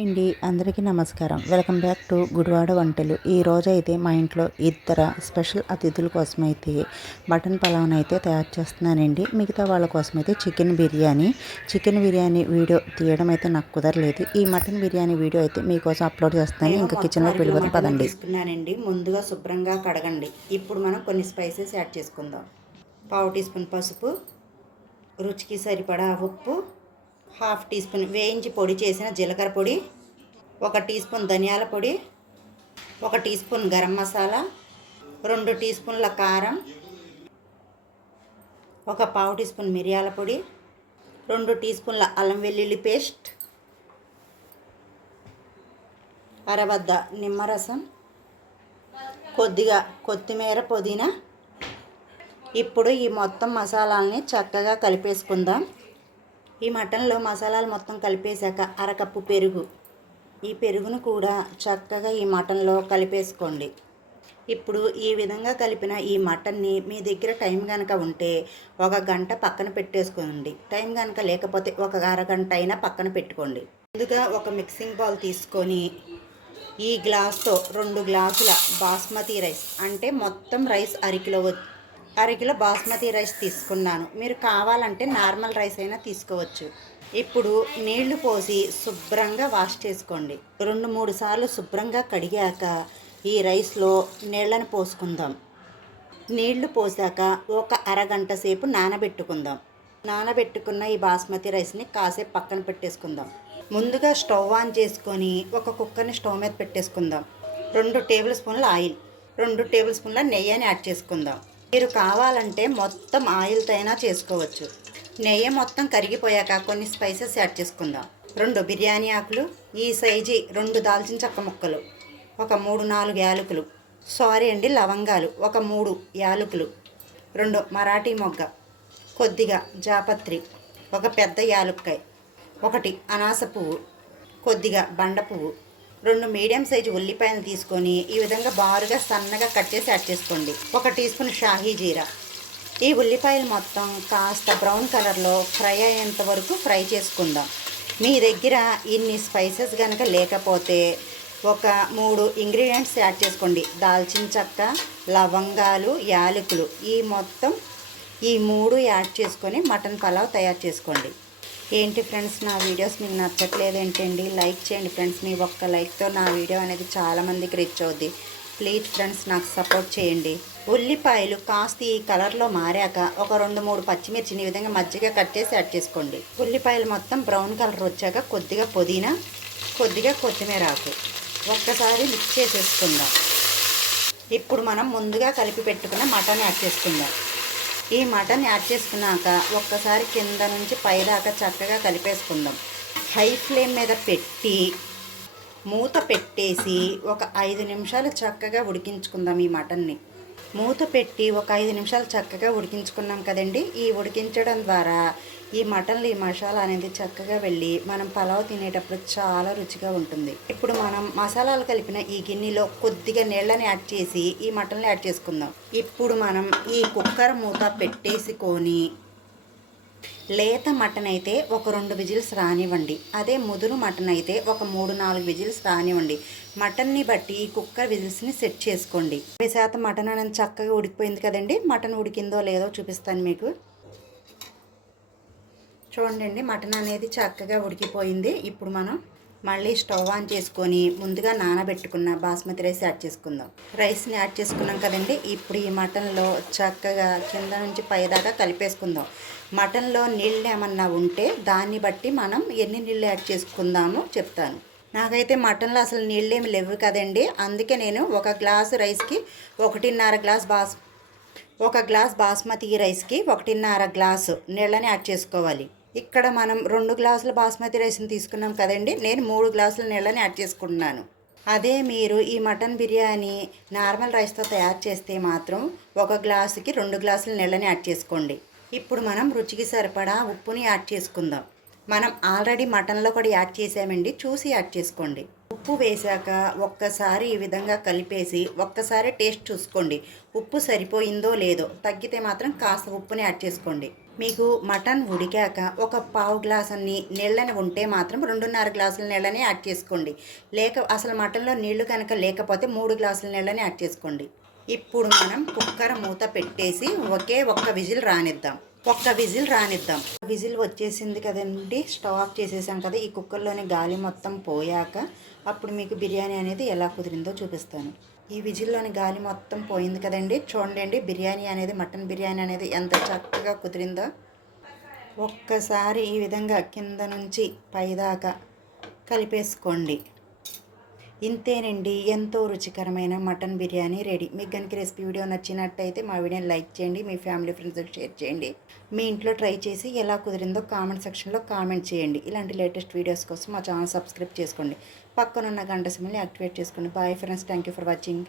అండి అందరికీ నమస్కారం. వెల్కమ్ బ్యాక్ టు గుడివాడ వంటలు. ఈ రోజు అయితే మా ఇంట్లో ఇద్దర స్పెషల్ అతిథుల కోసం అయితే మటన్ పలావ్ని అయితే తయారు చేస్తున్నానండి. మిగతా వాళ్ళ కోసం అయితే chicken biryani. Chicken biryani video తీయడం అయితే నాకు కుదరలేదు. ఈ మటన్ బిర్యానీ వీడియో అయితే మీకోసం అప్లోడ్ చేస్తాను ఇంకా కిచెన్లోకి వెళ్ళిపోతే పదండి. తీసుకున్నానండి. ముందుగా శుభ్రంగా కడగండి. ఇప్పుడు మనం కొన్ని స్పైసెస్ యాడ్ చేసుకుందాం. పావు టీ స్పూన్ పసుపు రుచికి సరిపడా ఉప్పు హాఫ్ టీ స్పూన్ వేయించి పొడి చేసిన జీలకర్ర పొడి ఒక టీ స్పూన్ ధనియాల పొడి ఒక టీ స్పూన్ గరం మసాలా రెండు టీ స్పూన్ల కారం ఒక పావు టీ స్పూన్ మిరియాల పొడి రెండు టీ స్పూన్ల అల్లం వెల్లుల్లి పేస్ట్ అరవద్ద నిమ్మరసం కొద్దిగా కొత్తిమీర పుదీనా. ఇప్పుడు ఈ మొత్తం మసాలాలని చక్కగా కలిపేసుకుందాం. ఈ మటన్లో మసాలాలు మొత్తం కలిపేశాక అరకప్పు పెరుగు. ఈ పెరుగును కూడా చక్కగా ఈ మటన్లో కలిపేసుకోండి. ఇప్పుడు ఈ విధంగా కలిపిన ఈ మటన్ని మీ దగ్గర టైం కనుక ఉంటే ఒక గంట పక్కన పెట్టేసుకోండి. టైం కనుక లేకపోతే ఒక అరగంట అయినా పక్కన పెట్టుకోండి. ముందుగా ఒక మిక్సింగ్ బౌల్ తీసుకొని ఈ గ్లాస్తో రెండు గ్లాసుల బాస్మతి రైస్ అంటే మొత్తం రైస్ అరకిలో అరకిలో బాస్మతి రైస్ తీసుకున్నాను. మీరు కావాలంటే నార్మల్ రైస్ అయినా తీసుకోవచ్చు. ఇప్పుడు నీళ్ళు పోసి శుభ్రంగా వాష్ చేసుకోండి. రెండు మూడు సార్లు శుభ్రంగా కడిగాక ఈ రైస్లో నీళ్ళని పోసుకుందాం. నీళ్ళు పోసాక ఒక అరగంట సేపు నానబెట్టుకుందాం. నానబెట్టుకున్న ఈ బాస్మతి రైస్ని కాసేపు పక్కన పెట్టేసుకుందాం. ముందుగా స్టవ్ ఆన్ చేసుకొని ఒక కుక్కర్ని స్టవ్ మీద పెట్టేసుకుందాం. రెండు టేబుల్ స్పూన్ల ఆయిల్ రెండు టేబుల్ స్పూన్ల నెయ్యిని యాడ్ చేసుకుందాం. మీరు కావాలంటే మొత్తం ఆయిల్తో అయినా చేసుకోవచ్చు. నెయ్యి మొత్తం కరిగిపోయాక కొన్ని స్పైసెస్ యాడ్ చేసుకుందాం. రెండు బిర్యానీ ఆకులు ఈ సైజీ రెండు దాల్చిన చెక్క ముక్కలు ఒక మూడు నాలుగు యాలకులు సారీ అండి లవంగాలు ఒక మూడు యాలకులు రెండు మరాఠీ మొగ్గ కొద్దిగా జాపత్రి ఒక పెద్ద యాలుక్కాయ ఒకటి అనాస పువ్వు కొద్దిగా బండ పువ్వు రెండు మీడియం సైజు ఉల్లిపాయలు తీసుకొని ఈ విధంగా బారుగా సన్నగా కట్ చేసి యాడ్ చేసుకోండి. ఒక టీ స్పూన్ షాహీ జీరా. ఈ ఉల్లిపాయలు మొత్తం కాస్త బ్రౌన్ కలర్లో ఫ్రై అయ్యేంత వరకు ఫ్రై చేసుకుందాం. మీ దగ్గర ఇన్ని స్పైసెస్ కనుక లేకపోతే ఒక మూడు ఇంగ్రీడియంట్స్ యాడ్ చేసుకోండి. దాల్చిన చెక్క లవంగాలు యాలకులు ఈ మొత్తం ఈ మూడు యాడ్ చేసుకొని మటన్ పలావ్ తయారు చేసుకోండి. ఏంటి ఫ్రెండ్స్ నా వీడియోస్ మీకు నచ్చట్లేదు ఏంటండి లైక్ చేయండి ఫ్రెండ్స్. మీ ఒక్క లైక్తో నా వీడియో అనేది చాలామందికి రీచ్ అవుద్ది. ప్లీజ్ ఫ్రెండ్స్ నాకు సపోర్ట్ చేయండి. ఉల్లిపాయలు కాస్త ఈ కలర్లో మారాక ఒక రెండు మూడు పచ్చిమిర్చిని ఈ విధంగా మజ్జిగ కట్ చేసి యాడ్ చేసుకోండి. ఉల్లిపాయలు మొత్తం బ్రౌన్ కలర్ వచ్చాక కొద్దిగా పుదీనా కొద్దిగా కొత్తిమీర ఆకు. ఒక్కసారి మిక్స్ చేసేసుకుందాం. ఇప్పుడు మనం ముందుగా కలిపి పెట్టుకున్న మటన్ యాడ్ చేసుకుందాం. ఈ మటన్ యాడ్ చేసుకున్నాక ఒక్కసారి కింద నుంచి పైదాకా చక్కగా కలిపేసుకుందాం. హై ఫ్లేమ్ మీద పెట్టి మూత పెట్టేసి ఒక ఐదు నిమిషాలు చక్కగా ఉడికించుకుందాం ఈ మటన్ని. మూత పెట్టి ఒక ఐదు నిమిషాలు చక్కగా ఉడికించుకున్నాం కదండి. ఈ ఉడికించడం ద్వారా ఈ మటన్లు ఈ మసాలా అనేది చక్కగా వెళ్ళి మనం పలావ్ తినేటప్పుడు చాలా రుచిగా ఉంటుంది. ఇప్పుడు మనం మసాలాలు కలిపిన ఈ గిన్నెలో కొద్దిగా నీళ్ళని యాడ్ చేసి ఈ మటన్లు యాడ్ చేసుకుందాం. ఇప్పుడు మనం ఈ కుక్కర్ మూత పెట్టేసుకొని లేత మటన్ అయితే ఒక రెండు విజిల్స్ రానివ్వండి. అదే ముదురు మటన్ అయితే ఒక మూడు నాలుగు విజిల్స్ రానివ్వండి. మటన్ని బట్టి ఈ కుక్కర్ విజిల్స్ని సెట్ చేసుకోండి. యాభై శాతం మటన్ అనేది చక్కగా ఉడికిపోయింది కదండి. మటన్ ఉడికిందో లేదో చూపిస్తాను మీకు. చూడండి మటన్ అనేది చక్కగా ఉడికిపోయింది. ఇప్పుడు మనం మళ్ళీ స్టవ్ ఆన్ చేసుకొని ముందుగా నానబెట్టుకున్న బాస్మతి రైస్ యాడ్ చేసుకుందాం. రైస్ని యాడ్ చేసుకున్నాం కదండి ఇప్పుడు ఈ మటన్లో చక్కగా కింద నుంచి పైదాకా కలిపేసుకుందాం. మటన్లో నీళ్ళు ఏమన్నా ఉంటే దాన్ని బట్టి మనం ఎన్ని నీళ్ళు యాడ్ చేసుకుందామో చెప్తాను. నాకైతే మటన్లో అసలు నీళ్ళేమి లేవు కదండి అందుకే నేను ఒక గ్లాసు రైస్కి ఒకటిన్నర గ్లాస్ బాస్ ఒక గ్లాస్ బాస్మతి రైస్కి ఒకటిన్నర గ్లాసు నీళ్ళని యాడ్ చేసుకోవాలి. ఇక్కడ మనం రెండు గ్లాసుల బాస్మతి రైస్ని తీసుకున్నాం కదండి. నేను మూడు గ్లాసుల నీళ్ళని యాడ్ చేసుకుంటున్నాను. అదే మీరు ఈ మటన్ బిర్యానీ నార్మల్ రైస్తో తయారు చేస్తే మాత్రం ఒక గ్లాసుకి రెండు గ్లాసుల నీళ్ళని యాడ్ చేసుకోండి. ఇప్పుడు మనం రుచికి సరిపడా ఉప్పుని యాడ్ చేసుకుందాం. మనం ఆల్రెడీ మటన్లో కూడా యాడ్ చేసామండి. చూసి యాడ్ చేసుకోండి. ఉప్పు వేశాక ఒక్కసారి ఈ విధంగా కలిపేసి ఒక్కసారి టేస్ట్ చూసుకోండి. ఉప్పు సరిపోయిందో లేదో తగ్గితే మాత్రం కాస్త ఉప్పుని యాడ్ చేసుకోండి. మీకు మటన్ ఉడికాక ఒక పావు గ్లాస్ అన్ని నీళ్ళని ఉంటే మాత్రం రెండున్నర గ్లాసుల నీళ్ళని యాడ్ చేసుకోండి. లేక అసలు మటన్లో నీళ్ళు కనుక లేకపోతే మూడు గ్లాసుల నీళ్ళని యాడ్ చేసుకోండి. ఇప్పుడు మనం కుక్కర్ మూత పెట్టేసి ఒకే ఒక్క విజిల్ రానిద్దాం. ఒక్క విజిల్ రానిద్దాం. విజిల్ వచ్చేసింది కదండి. స్టవ్ ఆఫ్ చేసేసాం కదా. ఈ కుక్కర్లోని గాలి మొత్తం పోయాక అప్పుడు మీకు బిర్యానీ అనేది ఎలా కుదిరిందో చూపిస్తాను. ఈ విజిల్లోని గాలి మొత్తం పోయింది కదండి. చూడండి బిర్యానీ అనేది మటన్ బిర్యానీ అనేది ఎంత చక్కగా కుదిరిందో. ఒక్కసారి ఈ విధంగా కింద నుంచి పైదాకా కలిపేసుకోండి. ఇంతేనండి ఎంతో రుచికరమైన మటన్ బిర్యానీ రెడీ. మీకు కనుక రెసిపీ వీడియో నచ్చినట్టయితే మా వీడియోని లైక్ చేయండి మీ ఫ్యామిలీ ఫ్రెండ్స్కి షేర్ చేయండి. మీ ఇంట్లో ట్రై చేసి ఎలా కుదిరిందో కామెంట్ సెక్షన్లో కామెంట్ చేయండి. ఇలాంటి లేటెస్ట్ వీడియోస్ కోసం మా ఛానల్ సబ్స్క్రైబ్ చేసుకోండి. పక్కనున్న గంట సిమ్ని యాక్టివేట్ చేసుకోండి bye friends thank you for watching.